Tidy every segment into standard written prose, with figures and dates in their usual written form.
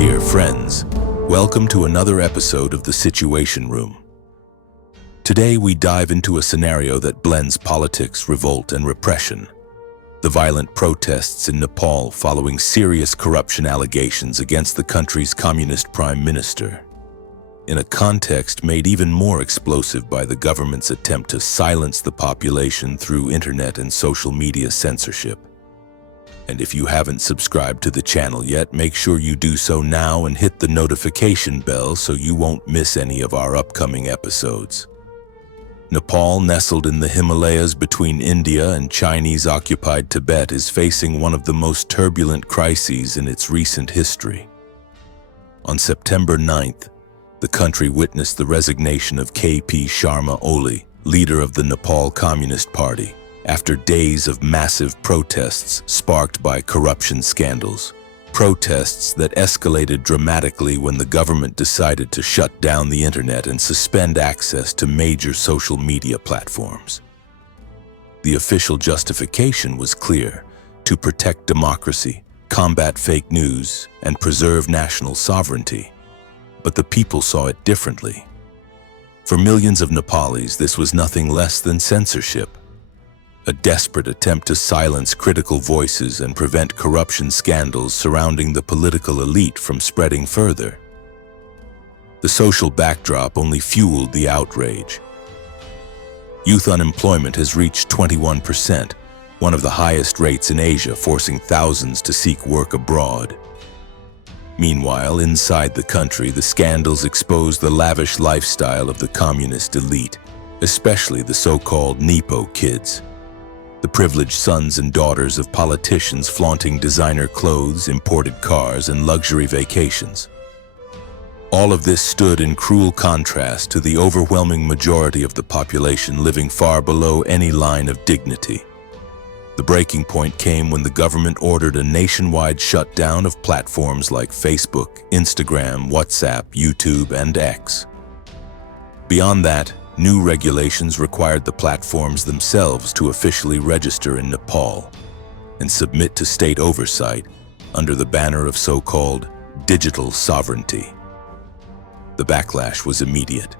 dear friends. Welcome to another episode of The Situation Room. Today we dive into a scenario that blends politics, revolt, and repression. The violent protests in Nepal following serious corruption allegations against the country's communist prime minister, in a context made even more explosive by the government's attempt to silence the population through internet and social media censorship. And if you haven't subscribed to the channel yet, make sure you do so now and hit the notification bell so you won't miss any of our upcoming episodes. Nepal, nestled in the Himalayas between India and Chinese-occupied Tibet, is facing one of the most turbulent crises in its recent history. On September 9th, the country witnessed the resignation of K.P. Sharma Oli, leader of the Nepal Communist Party, after days of massive protests sparked by corruption scandals. Protests that escalated dramatically when the government decided to shut down the internet and suspend access to major social media platforms. The official justification was clear: to protect democracy, combat fake news, and preserve national sovereignty. But the people saw it differently. For millions of Nepalis, this was nothing less than censorship. A desperate attempt to silence critical voices and prevent corruption scandals surrounding the political elite from spreading further. The social backdrop only fueled the outrage. Youth unemployment has reached 21%, one of the highest rates in Asia, forcing thousands to seek work abroad. Meanwhile, inside the country, the scandals exposed the lavish lifestyle of the communist elite, especially the so-called Nepo kids. The privileged sons and daughters of politicians flaunting designer clothes, imported cars, and luxury vacations. All of this stood in cruel contrast to the overwhelming majority of the population living far below any line of dignity. The breaking point came when the government ordered a nationwide shutdown of platforms like Facebook, Instagram, WhatsApp, YouTube, and X. Beyond that, new regulations required the platforms themselves to officially register in Nepal and submit to state oversight under the banner of so-called digital sovereignty. The backlash was immediate.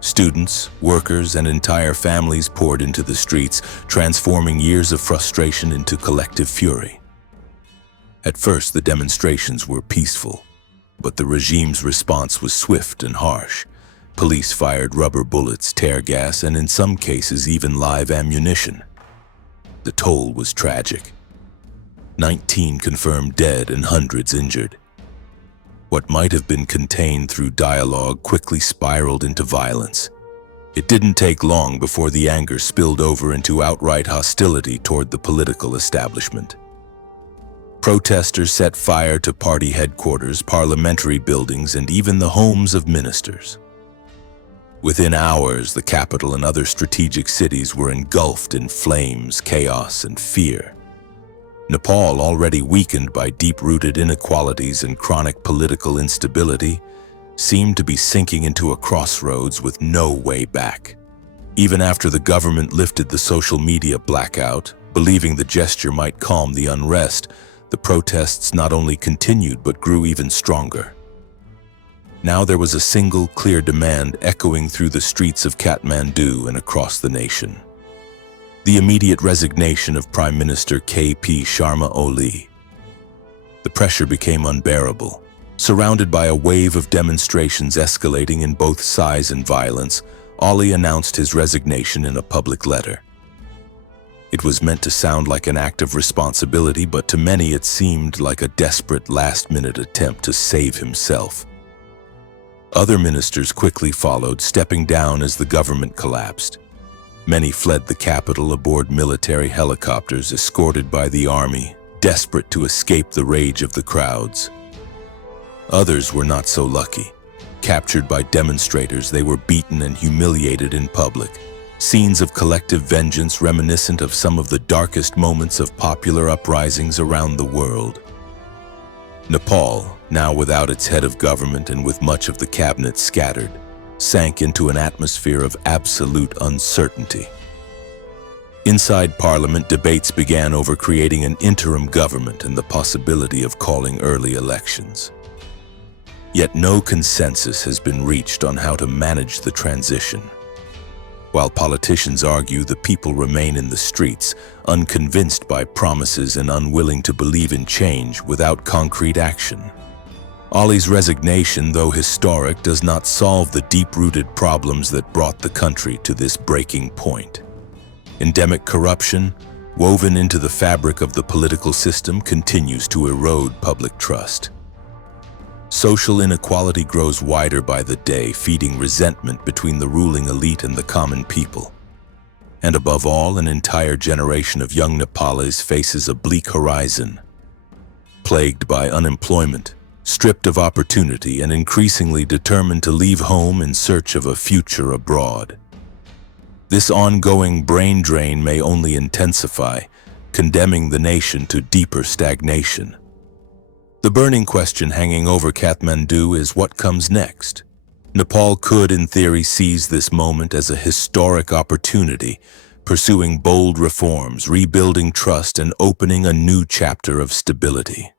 Students, workers, and entire families poured into the streets, transforming years of frustration into collective fury. At first, the demonstrations were peaceful, but the regime's response was swift and harsh. Police fired rubber bullets, tear gas, and in some cases even live ammunition. The toll was tragic. 19 confirmed dead and hundreds injured. What might have been contained through dialogue quickly spiraled into violence. It didn't take long before the anger spilled over into outright hostility toward the political establishment. Protesters set fire to party headquarters, parliamentary buildings, and even the homes of ministers. Within hours, the capital and other strategic cities were engulfed in flames, chaos, and fear. Nepal, already weakened by deep-rooted inequalities and chronic political instability, seemed to be sinking into a crossroads with no way back. Even after the government lifted the social media blackout, believing the gesture might calm the unrest, the protests not only continued but grew even stronger. Now there was a single, clear demand echoing through the streets of Kathmandu and across the nation: the immediate resignation of Prime Minister K.P. Sharma Oli. The pressure became unbearable. Surrounded by a wave of demonstrations escalating in both size and violence, Oli announced his resignation in a public letter. It was meant to sound like an act of responsibility, but to many it seemed like a desperate last-minute attempt to save himself. Other ministers quickly followed, stepping down as the government collapsed. Many fled the capital aboard military helicopters escorted by the army, desperate to escape the rage of the crowds. Others were not so lucky. Captured by demonstrators, they were beaten and humiliated in public. Scenes of collective vengeance reminiscent of some of the darkest moments of popular uprisings around the world. Nepal, now without its head of government and with much of the cabinet scattered, sank into an atmosphere of absolute uncertainty. Inside Parliament, debates began over creating an interim government and the possibility of calling early elections. Yet no consensus has been reached on how to manage the transition. While politicians argue, the people remain in the streets, unconvinced by promises and unwilling to believe in change without concrete action. Ali's resignation, though historic, does not solve the deep-rooted problems that brought the country to this breaking point. Endemic corruption, woven into the fabric of the political system, continues to erode public trust. Social inequality grows wider by the day, feeding resentment between the ruling elite and the common people. And above all, an entire generation of young Nepalese faces a bleak horizon, plagued by unemployment, stripped of opportunity, and increasingly determined to leave home in search of a future abroad. This ongoing brain drain may only intensify, condemning the nation to deeper stagnation. The burning question hanging over Kathmandu is what comes next. Nepal could, in theory, seize this moment as a historic opportunity, pursuing bold reforms, rebuilding trust, and opening a new chapter of stability.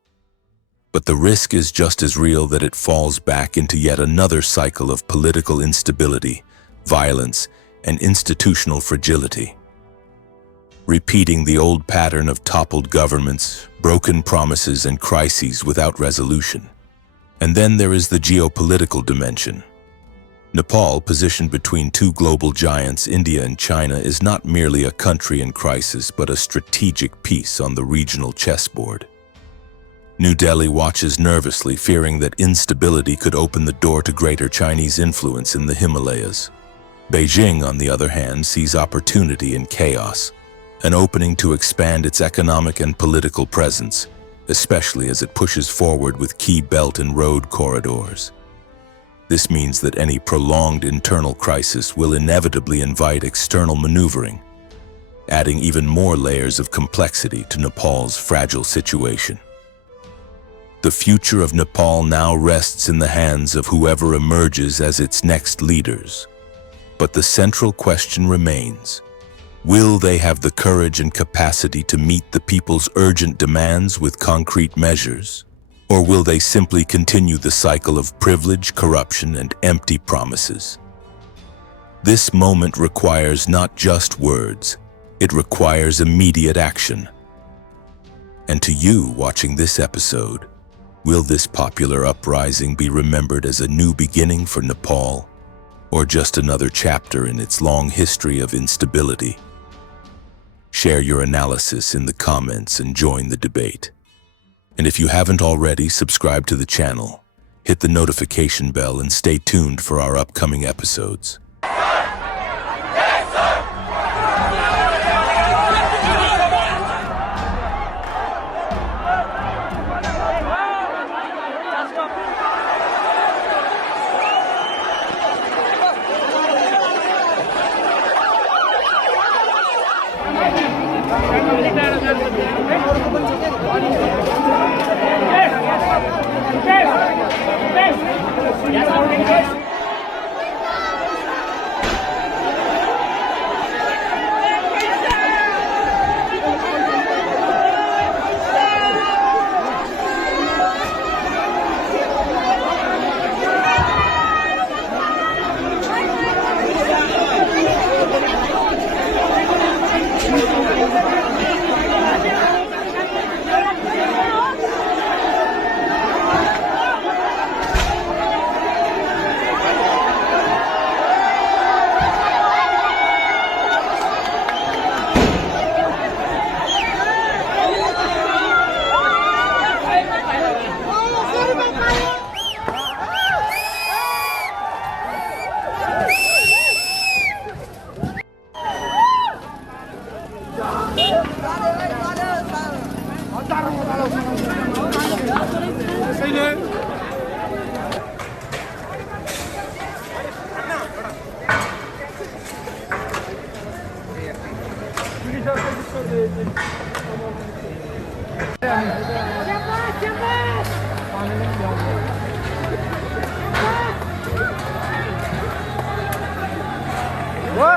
But the risk is just as real that it falls back into yet another cycle of political instability, violence, and institutional fragility. Repeating the old pattern of toppled governments, broken promises, and crises without resolution. And then there is the geopolitical dimension. Nepal, positioned between two global giants, India and China, is not merely a country in crisis, but a strategic piece on the regional chessboard. New Delhi watches nervously, fearing that instability could open the door to greater Chinese influence in the Himalayas. Beijing, on the other hand, sees opportunity in chaos, an opening to expand its economic and political presence, especially as it pushes forward with key belt and road corridors. This means that any prolonged internal crisis will inevitably invite external maneuvering, adding even more layers of complexity to Nepal's fragile situation. The future of Nepal now rests in the hands of whoever emerges as its next leaders. But the central question remains: will they have the courage and capacity to meet the people's urgent demands with concrete measures? Or will they simply continue the cycle of privilege, corruption, and empty promises? This moment requires not just words, it requires immediate action. And to you watching this episode, will this popular uprising be remembered as a new beginning for Nepal, or just another chapter in its long history of instability? Share your analysis in the comments and join the debate. And if you haven't already, subscribe to the channel, hit the notification bell, and stay tuned for our upcoming episodes.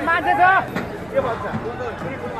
मान्छे छ के भन्छ